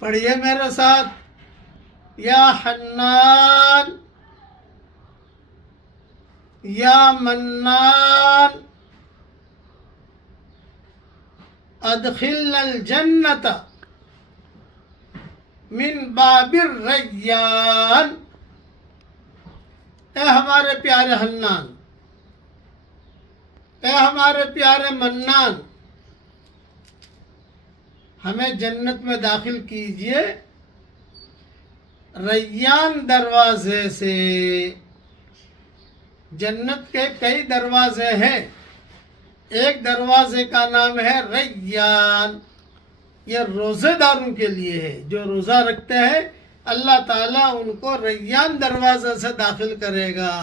پڑھیے میرے ساتھ، یا حنان یا منان ادخلنا الجنت من باب الریان۔ اے ہمارے پیارے حنان، اے ہمارے پیارے منان، ہمیں جنت میں داخل کیجئے ریان دروازے سے۔ جنت کے کئی دروازے ہیں، ایک دروازے کا نام ہے ریان، یہ روزے داروں کے لیے ہے، جو روزہ رکھتے ہیں اللہ تعالیٰ ان کو ریان دروازے سے داخل کرے گا۔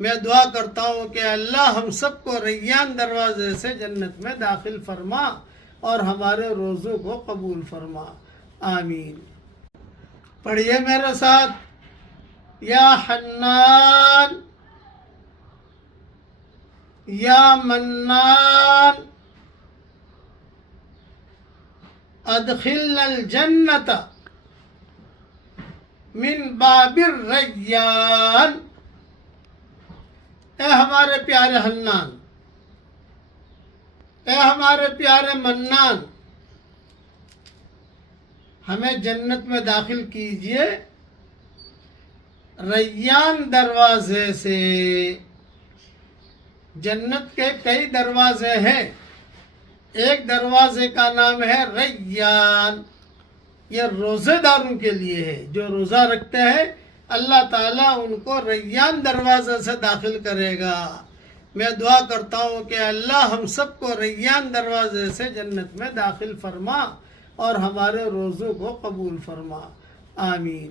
میں دعا کرتا ہوں کہ اللہ ہم سب کو ریان دروازے سے جنت میں داخل فرما اور ہمارے روزوں کو قبول فرما، آمین۔ پڑھیے میرے ساتھ، یا حنان یا منان ادخلنا الجنت من باب الریان۔ اے ہمارے پیارے حنان، اے ہمارے پیارے منان، ہمیں جنت میں داخل کیجئے ریان دروازے سے۔ جنت کے کئی دروازے ہیں، ایک دروازے کا نام ہے ریان، یہ روزے داروں کے لیے ہے، جو روزہ رکھتے ہیں اللہ تعالیٰ ان کو ریان دروازے سے داخل کرے گا۔ میں دعا کرتا ہوں کہ اللہ ہم سب کو ریان دروازے سے جنت میں داخل فرما اور ہمارے روزوں کو قبول فرما، آمین۔